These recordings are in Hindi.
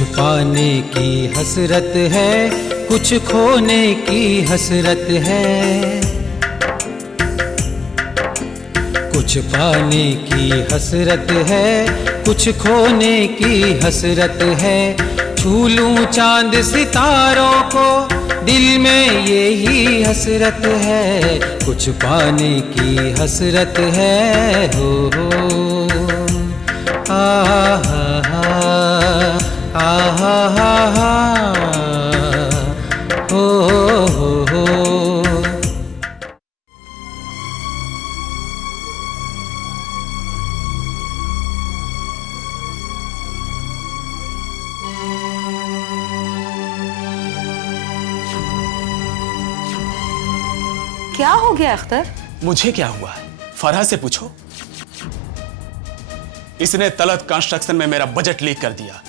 कुछ पाने की हसरत है, कुछ खोने की हसरत है। कुछ पाने की हसरत है, कुछ खोने की हसरत है। छू लूं चांद सितारों को, दिल में यही हसरत है। कुछ पाने की हसरत है, हो आ हा हा आ हा हा हा हो हो। क्या हो गया अख्तर? मुझे क्या हुआ है, फरहा से पूछो। इसने तलत कंस्ट्रक्शन में मेरा बजट लीक कर दिया।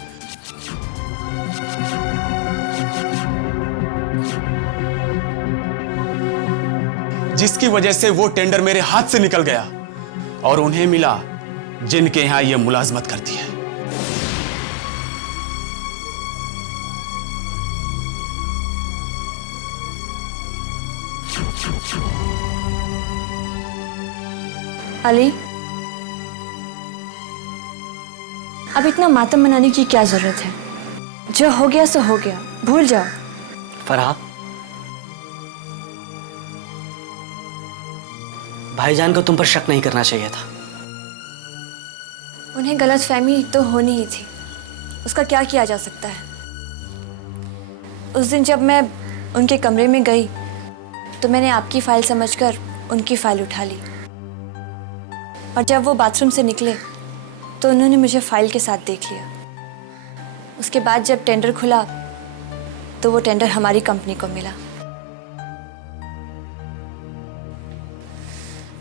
जिसकी वजह से वो टेंडर मेरे हाथ से निकल गया और उन्हें मिला जिनके यहां ये मुलाजमत करती है। अली, अब इतना मातम मनाने की क्या जरूरत है? जो हो गया सो हो गया, भूल जाओ। फरहा, भाईजान को तुम पर शक नहीं करना चाहिए था। उन्हें गलतफहमी तो होनी ही थी, उसका क्या किया जा सकता है। उस दिन जब मैं उनके कमरे में गई तो मैंने आपकी फाइल समझकर उनकी फाइल उठा ली, और जब वो बाथरूम से निकले तो उन्होंने मुझे फाइल के साथ देख लिया। उसके बाद जब टेंडर खुला तो वो टेंडर हमारी कंपनी को मिला।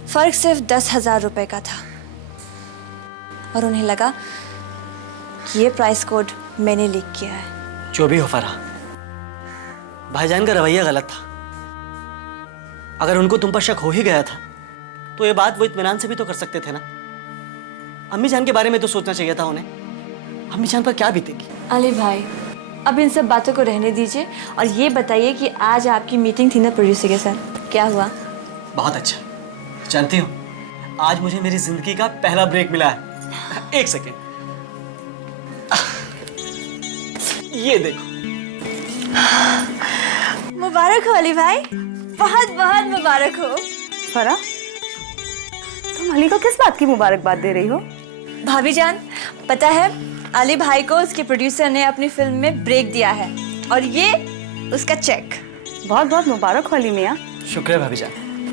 फर्क सिर्फ 10,000 रुपए का था, और उन्हें लगा कि ये प्राइस कोड मैंने लीक किया है। जो भी हो फरहा, भाईजान का रवैया गलत था। अगर उनको तुम पर शक हो ही गया था तो ये बात वो इत्मीनान से भी तो कर सकते थे ना। अम्मी जान के बारे में तो सोचना चाहिए था उन्हें। अम्मी जान पर क्या बीतेगी? अली भाई, अब इन सब बातों को रहने दीजिए और ये बताइए कि आज आपकी मीटिंग थी ना प्रोड्यूसर के साथ, क्या हुआ? बहुत अच्छा। जानती हो, आज मुझे मेरी जिंदगी का पहला ब्रेक मिला है। एक सेकेंड, ये देखो। मुबारक हो अली भाई, बहुत बहुत मुबारक हो। फरहा, तुम अली को किस बात की मुबारकबाद दे रही हो? भाभी जान, पता है अली भाई को उसके प्रोड्यूसर ने अपनी फिल्म में ब्रेक दिया है, और ये उसका चेक। बहुत बहुत मुबारक हो अली मियाँ। शुक्रिया भाभी जान।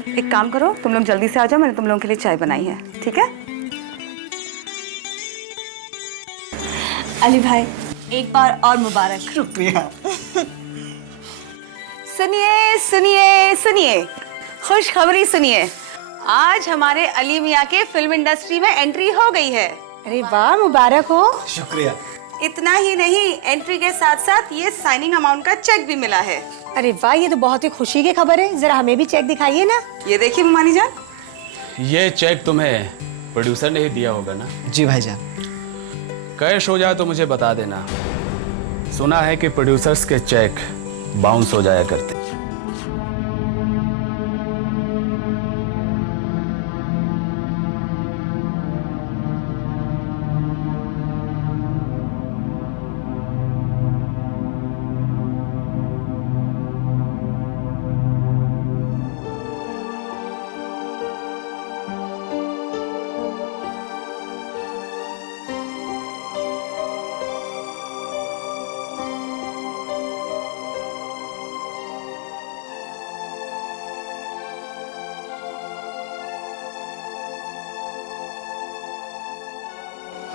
एक काम करो, तुम लोग जल्दी से आ जाओ, मैंने तुम लोगों के लिए चाय बनाई है, ठीक है? अली भाई, एक बार और मुबारक। शुक्रिया। सुनिए सुनिए सुनिए, खुशखबरी सुनिए। आज हमारे अली मियाँ के फिल्म इंडस्ट्री में एंट्री हो गई है। अरे वाह, मुबारक हो। शुक्रिया। इतना ही नहीं, एंट्री के साथ साथ ये साइनिंग अमाउंट का चेक भी मिला है। अरे वाह, ये तो बहुत ही खुशी की खबर है। जरा हमें भी चेक दिखाइए ना। ये देखिए मानी जान। ये चेक तुम्हें प्रोड्यूसर ने ही दिया होगा ना? जी भाईजान। कैश हो जाए तो मुझे बता देना। सुना है कि प्रोड्यूसर्स के चेक बाउंस हो जाया करते।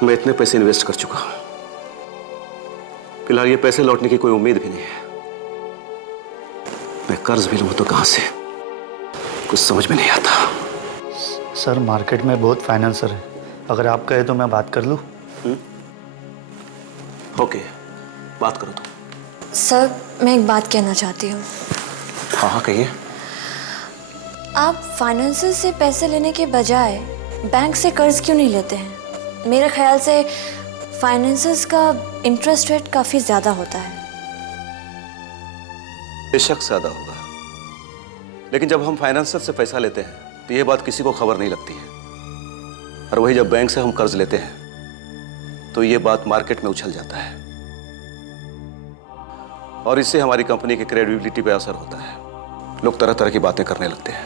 मैं इतने पैसे इन्वेस्ट कर चुका हूं, फिलहाल ये पैसे लौटने की कोई उम्मीद भी नहीं है। मैं कर्ज भी लूं तो कहां से, कुछ समझ में नहीं आता। सर, मार्केट में बहुत फाइनेंसर है, अगर आप कहे तो मैं बात कर लूं? ओके, बात करो तुम। सर, मैं एक बात कहना चाहती हूँ। हाँ हाँ, कहिए। आप फाइनेंसर से पैसे लेने के बजाय बैंक से कर्ज क्यों नहीं लेते हैं? मेरे ख्याल से फाइनेंसेस का इंटरेस्ट रेट काफ़ी ज़्यादा होता है। बेशक ज़्यादा होगा, लेकिन जब हम फाइनेंसर से पैसा लेते हैं तो ये बात किसी को खबर नहीं लगती है, और वही जब बैंक से हम कर्ज लेते हैं तो ये बात मार्केट में उछल जाता है, और इससे हमारी कंपनी की क्रेडिबिलिटी पे असर होता है। लोग तरह तरह की बातें करने लगते हैं।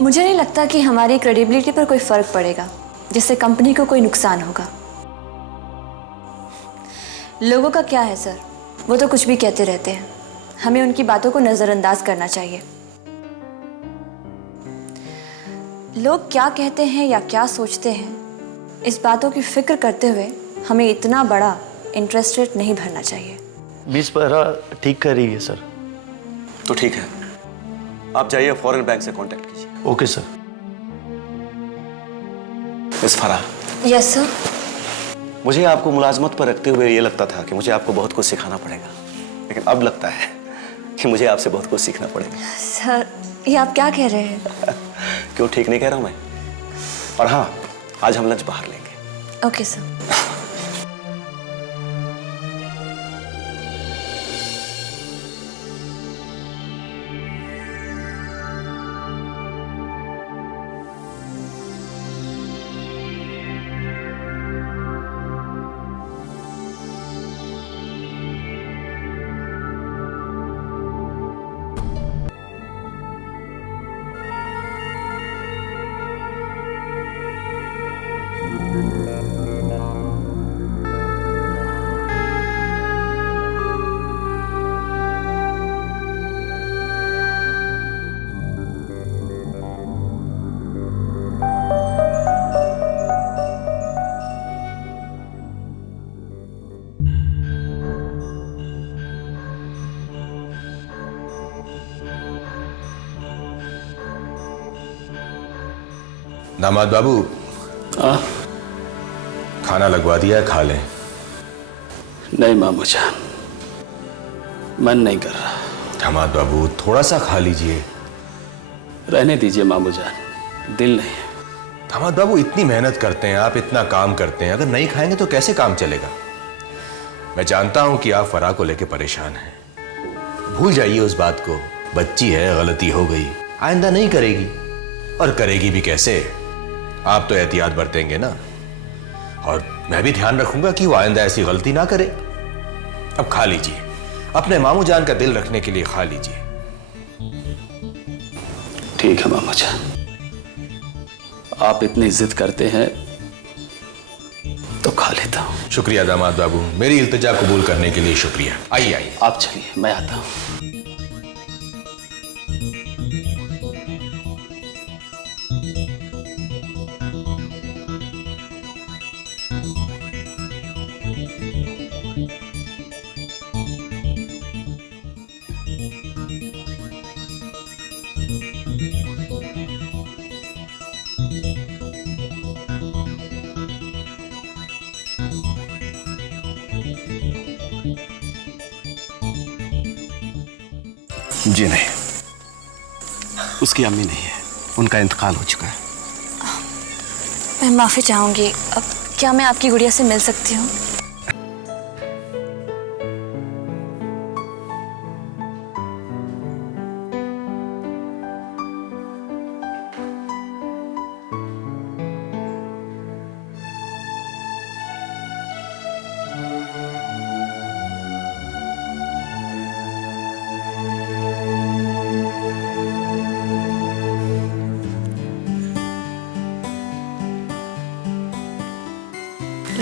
मुझे नहीं लगता कि हमारी क्रेडिबिलिटी पर कोई फ़र्क पड़ेगा जिससे कंपनी को कोई नुकसान होगा। लोगों का क्या है सर, वो तो कुछ भी कहते रहते हैं, हमें उनकी बातों को नज़रअंदाज करना चाहिए। लोग क्या कहते हैं या क्या सोचते हैं, इस बातों की फिक्र करते हुए हमें इतना बड़ा इंटरेस्ट रेट नहीं भरना चाहिए। 20% ठीक कर रही है सर। तो ठीक है, आप जाइए फॉरेन बैंक से कांटेक्ट कीजिए। Okay sir. Miss Farah, yes sir. मुझे आपको मुलाजमत पर रखते हुए ये लगता था कि मुझे आपको बहुत कुछ सिखाना पड़ेगा, लेकिन अब लगता है कि मुझे आपसे बहुत कुछ सीखना पड़ेगा। सर ये आप क्या कह रहे हैं? क्यों, ठीक नहीं कह रहा हूं मैं? और हाँ, आज हम लंच बाहर लेंगे। Okay sir. दामाद बाबू, खाना लगवा दिया है, खा लें। नहीं मामू जान, मन नहीं कर रहा। दामाद बाबू, थोड़ा सा खा लीजिए। रहने दीजिए मामू जान, दिल नहीं है। दामाद बाबू, इतनी मेहनत करते हैं आप, इतना काम करते हैं, अगर नहीं खाएंगे तो कैसे काम चलेगा? मैं जानता हूं कि आप फराह को लेके परेशान हैं, भूल जाइए उस बात को। बच्ची है, गलती हो गई, आइंदा नहीं करेगी, और करेगी भी कैसे? आप तो एहतियात बरतेंगे ना, और मैं भी ध्यान रखूंगा कि वो आइंदा ऐसी गलती ना करे। अब खा लीजिए, अपने मामू जान का दिल रखने के लिए खा लीजिए। ठीक है मामू जान, आप इतनी जिद करते हैं तो खा लेता हूं। शुक्रिया दामाद बाबू, मेरी इल्तिजा कबूल करने के लिए शुक्रिया। आइए आइए। आप चलिए, मैं आता हूं। जी नहीं, उसकी अम्मी नहीं है, उनका इंतकाल हो चुका है। मैं माफ़ी चाहूँगी, अब क्या मैं आपकी गुड़िया से मिल सकती हूँ?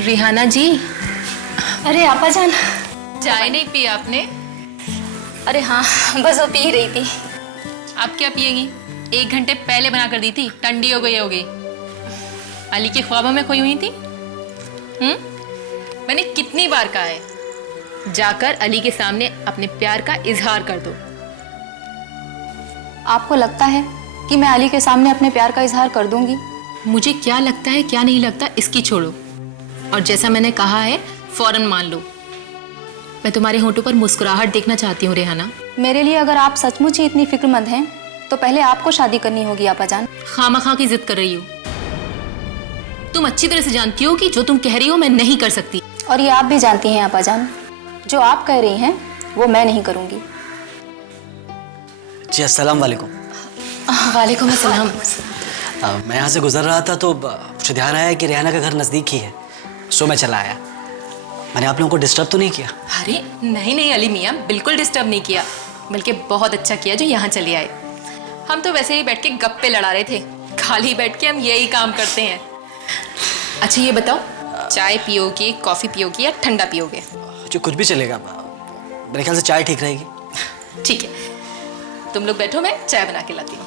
रिहाना जी। अरे आपा जान, चाय नहीं पी आपने? अरे हाँ, बस वो पी रही थी। आप क्या पिएगी? 1 घंटे पहले बना कर दी थी, ठंडी हो गई होगी। अली के ख्वाबों में खोई हुई थी। मैंने कितनी बार कहा है, जाकर अली के सामने अपने प्यार का इजहार कर दो। आपको लगता है कि मैं अली के सामने अपने प्यार का इजहार कर दूंगी? मुझे क्या लगता है क्या नहीं लगता इसकी छोड़ो, और जैसा मैंने कहा है फौरन मान लो। मैं तुम्हारे होठों पर मुस्कुराहट देखना चाहती हूँ रेहाना। मेरे लिए अगर आप सचमुच ही इतनी फिक्रमंद हैं तो पहले आपको शादी करनी होगी आपा जान। खामखा की जिद कर रही हो। तुम अच्छी तरह से जानती हो कि जो तुम कह रही हो मैं नहीं कर सकती। और ये आप भी जानती हैं अपाजान, जो आप कह रही हैं वो मैं नहीं करूँगी। जी अस्सलाम वालेकुम। वालेकुम अस्सलाम। मैं यहाँ से गुजर रहा था तो मुझे ध्यान आया कि रेहाना का घर नज़दीक ही है, सो मैं चला आया। मैंने आप लोगों को डिस्टर्ब तो नहीं किया? अरे नहीं नहीं अली मियाँ, बिल्कुल डिस्टर्ब नहीं किया, बल्कि बहुत अच्छा किया जो यहाँ चले आए। हम तो वैसे ही बैठ के गप्पे लड़ा रहे थे, खाली बैठ के हम यही काम करते हैं। अच्छा ये बताओ, चाय पियोगे, कॉफ़ी पियोगे या ठंडा पियोगे? जो कुछ भी चलेगा, मेरे ख्याल से चाय ठीक रहेगी। ठीक है, तुम लोग बैठो, मैं चाय बना के लाती हूँ।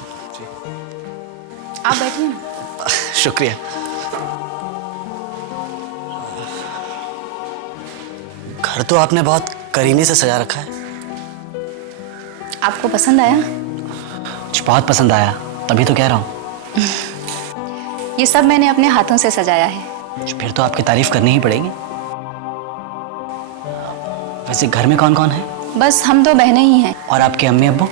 आप बैठिए ना। शुक्रिया। घर तो आपने बहुत करीने से सजा रखा है। आपको पसंद आया? मुझे बहुत पसंद आया, तभी तो कह रहा हूँ। ये सब मैंने अपने हाथों से सजाया है। फिर तो आपकी तारीफ करनी ही पड़ेगी। वैसे घर में कौन कौन है? बस हम दो बहनें ही हैं। और आपके अम्मी अब्बू?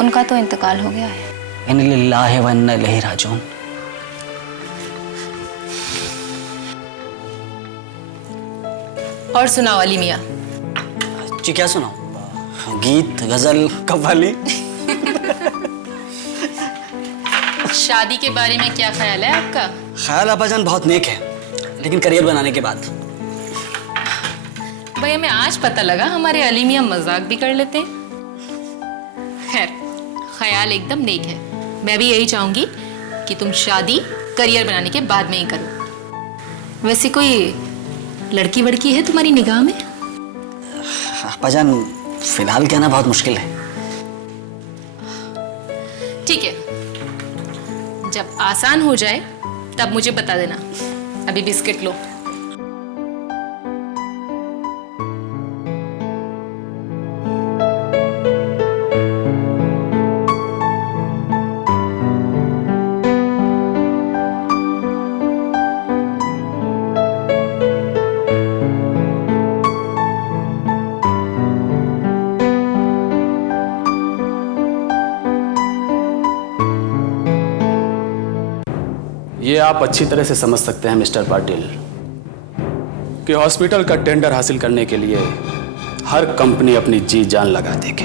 उनका तो इंतकाल हो गया है। इन्ना लिल्लाहि व इन्ना इलैहि राजिऊन। और सुनाओ अली मियाँ। जी क्या सुनाऊं? गीत, गजल, कव्वाली? शादी के बारे में क्या ख्याल है आपका? ख्याल अब्बाजान बहुत नेक है, लेकिन करियर बनाने के बाद। भाई हमें आज पता लगा हमारे अली मियाँ मजाक भी कर लेते हैं। खैर, ख्याल एकदम नेक है। मैं भी यही चाहूंगी कि तुम शादी करियर बनाने के बाद में ही करो। वैसे कोई लड़की वड़की है तुम्हारी निगाह में? अब्बाजान फिलहाल कहना बहुत मुश्किल है। ठीक है, जब आसान हो जाए तब मुझे बता देना। अभी बिस्किट लो। ये आप अच्छी तरह से समझ सकते हैं मिस्टर पाटिल कि हॉस्पिटल का टेंडर हासिल करने के लिए हर कंपनी अपनी जी जान लगा देगी।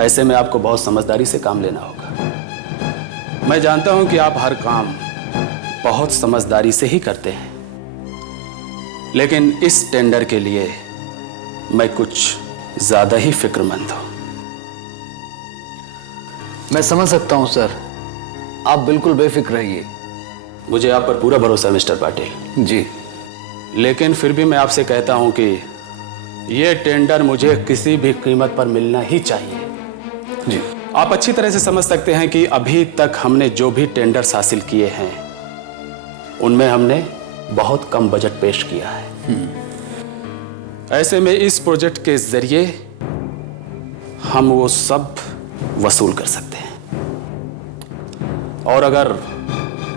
ऐसे में आपको बहुत समझदारी से काम लेना होगा। मैं जानता हूं कि आप हर काम बहुत समझदारी से ही करते हैं, लेकिन इस टेंडर के लिए मैं कुछ ज्यादा ही फिक्रमंद हूं। मैं समझ सकता हूं सर, आप बिल्कुल बेफिक्र रहिए। मुझे आप पर पूरा भरोसा है मिस्टर पाटिल जी, लेकिन फिर भी मैं आपसे कहता हूं कि यह टेंडर मुझे किसी भी कीमत पर मिलना ही चाहिए। जी आप अच्छी तरह से समझ सकते हैं कि अभी तक हमने जो भी टेंडर्स हासिल किए हैं उनमें हमने बहुत कम बजट पेश किया है। ऐसे में इस प्रोजेक्ट के जरिए हम वो सब वसूल कर सकते हैं, और अगर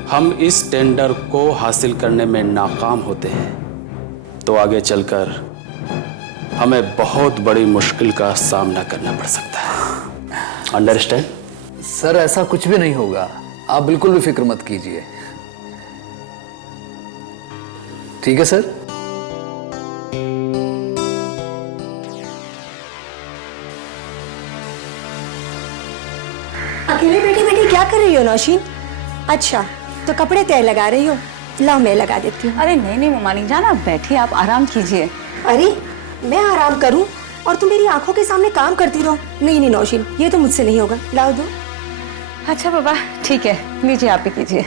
हम इस टेंडर को हासिल करने में नाकाम होते हैं तो आगे चलकर हमें बहुत बड़ी मुश्किल का सामना करना पड़ सकता है। अंडरस्टैंड? सर ऐसा कुछ भी नहीं होगा, आप बिल्कुल भी फिक्र मत कीजिए। ठीक है सर। अकेले बैठी बैठी क्या कर रही हो नौशीन? अच्छा तो कपड़े तय लगा रही हो, लाओ मैं लगा देती हूँ। अरे नहीं नहीं ममानी जान, आप बैठिए, आप आराम कीजिए। अरे मैं आराम करूं और तुम मेरी आंखों के सामने काम करती रहो? नहीं नहीं नौशीन, ये तो मुझसे नहीं होगा, लाओ दो। अच्छा बाबा ठीक है, लीजिए आप ही कीजिए।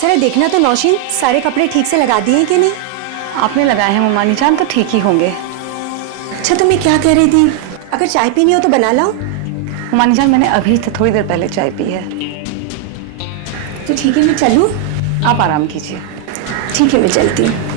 जरा देखना तो नौशीन, सारे कपड़े ठीक से लगा दिए हैं कि नहीं? आपने लगाए हैं ममानी जान तो ठीक ही होंगे। अच्छा तो मैं क्या कह रही थी, अगर चाय पीनी हो तो बना लाओ। ममानी जान मैंने अभी से थोड़ी देर पहले चाय पी है। तो ठीक है मैं चलूँ? आप आराम कीजिए। ठीक है मैं चलती हूँ।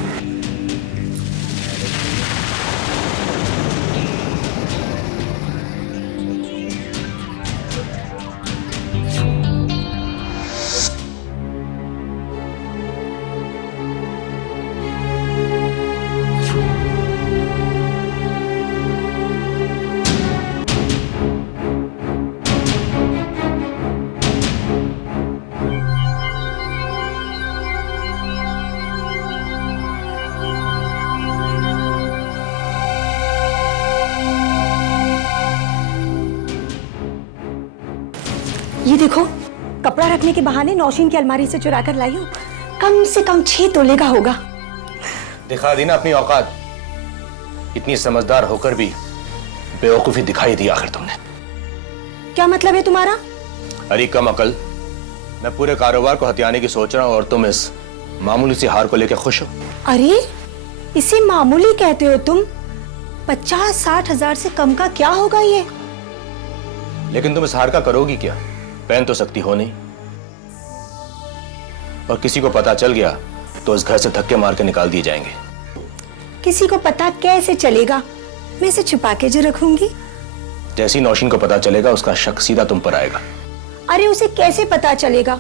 ये देखो, कपड़ा रखने के बहाने नौशीन की अलमारी से चुरा कर लाई हूँ। कम से कम 6 तोले का होगा। दिखा दी ना अपनी औकात। इतनी समझदार होकर भी बेवकूफी दिखाई दी आखिर तुमने। क्या मतलब है तुम्हारा? अरे कम अकल, मैं पूरे कारोबार को हथियाने की सोच रहा हूं और तुम इस मामूली सी हार को लेकर खुश हो। अरे इसे मामूली कहते हो तुम? 50-60 हजार से कम का क्या होगा ये? लेकिन तुम इस हार का करोगी क्या? पहन तो सकती हो नहीं, और किसी को पता चल गया तो इस घर से धक्के मार के निकाल दिए जाएंगे। किसी को पता कैसे चलेगा? मैं इसे छुपा के जो रखूंगी। जैसी नौशीन को पता चलेगा उसका शक सीधा तुम पर आएगा। अरे उसे कैसे पता चलेगा?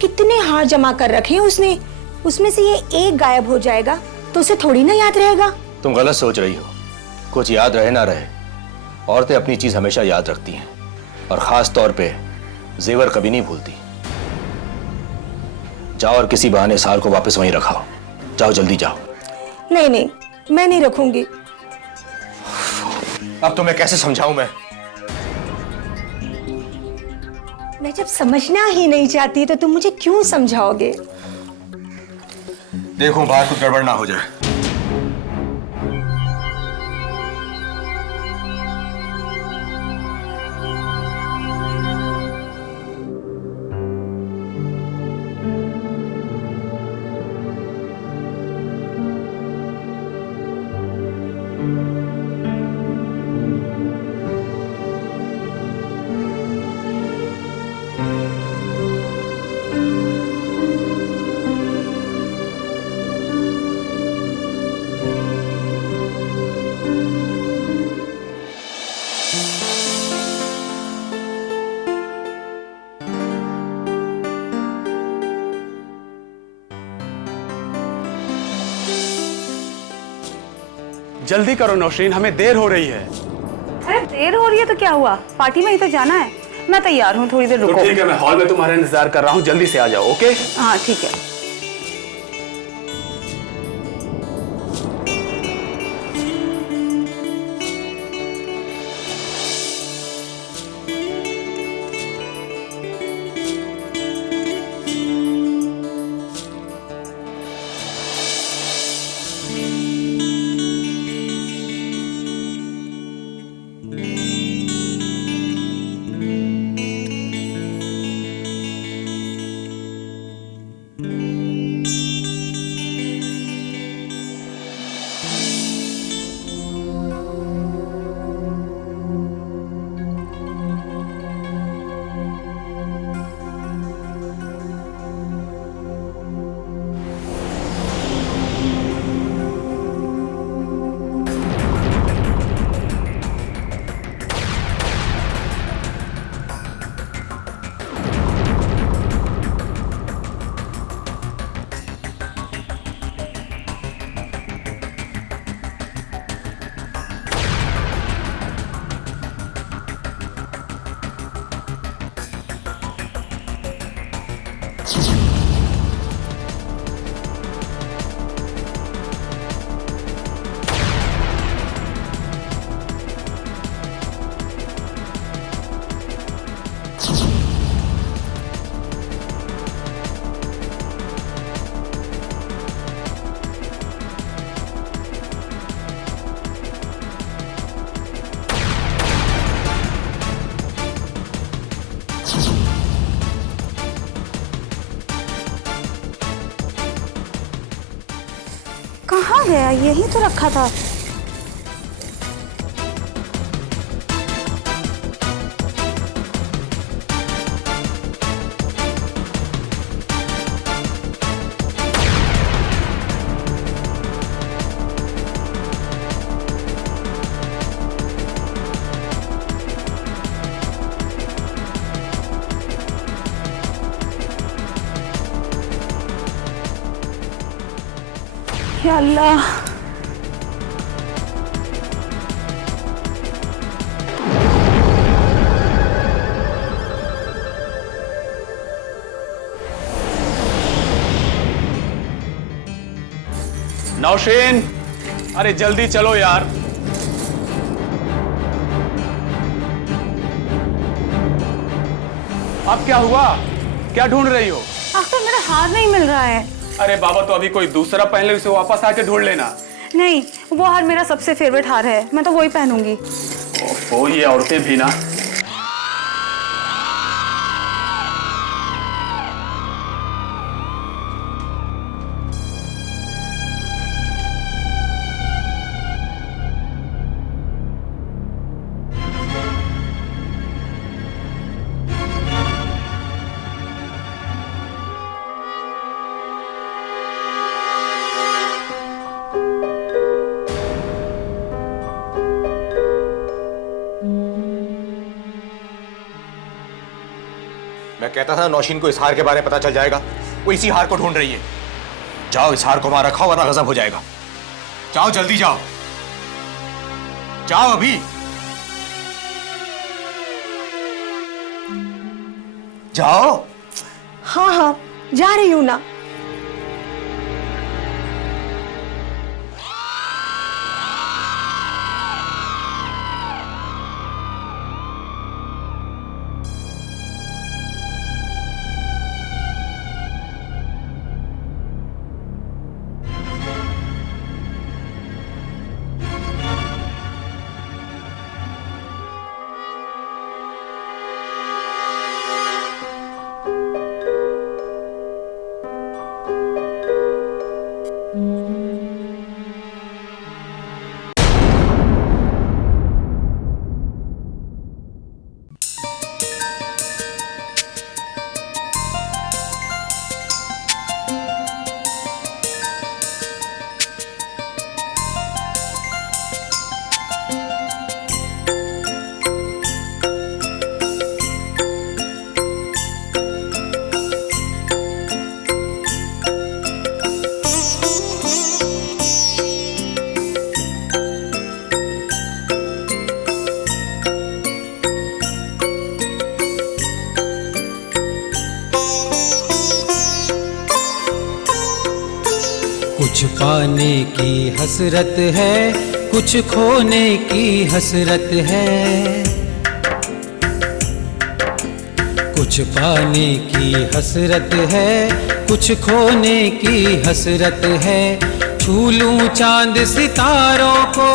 कितने हार जमा कर रखे हैं उसने, उसमें से ये एक गायब हो जाएगा तो उसे थोड़ी ना याद रहेगा। तुम गलत सोच रही हो। कुछ याद रहे ना रहे, औरतें अपनी चीज हमेशा याद रखती हैं, और खास तौर पे जेवर कभी नहीं भूलती। जाओ और किसी बहाने इस हार को वापस वहीं रखाओ। जाओ जल्दी जाओ। नहीं नहीं, मैं नहीं रखूंगी। अब तुम्हें कैसे समझाऊं मैं जब समझना ही नहीं चाहती तो तुम मुझे क्यों समझाओगे? देखो बाहर कुछ गड़बड़ ना हो जाए। जल्दी करो नौशीन, हमें देर हो रही है। अरे देर हो रही है तो क्या हुआ, पार्टी में ही तो जाना है। मैं तैयार हूँ, थोड़ी देर रुको। तो ठीक है, मैं हॉल में तुम्हारा इंतजार कर रहा हूँ, जल्दी से आ जाओ। ओके? हाँ ठीक है। गया? यही तो रखा था। या अल्लाह, नौशीन, अरे जल्दी चलो यार। अब क्या हुआ? क्या ढूंढ रही हो? आखिर मेरा हार नहीं मिल रहा है। अरे बाबा, तो अभी कोई दूसरा पहन ले, उसे वापस आके ढूंढ लेना। नहीं, वो हार मेरा सबसे फेवरेट हार है, मैं तो वही पहनूंगी। ओहो, ये औरतें भी ना। मैं कहता था नौशीन को इस हार के बारे में पता चल जाएगा, वो इसी हार को ढूंढ रही है। जाओ, इस हार को वहां रखो वरना गजब हो जाएगा। जाओ, जल्दी जाओ, जाओ अभी जाओ। हाँ हाँ, जा रही हूँ ना। कुछ पाने की हसरत है, कुछ खोने की हसरत है। कुछ पाने की हसरत है, कुछ खोने की हसरत है। छू लूं चांद सितारों को,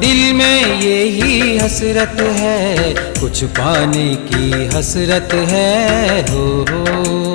दिल में यही हसरत है। कुछ पाने की हसरत है, हो।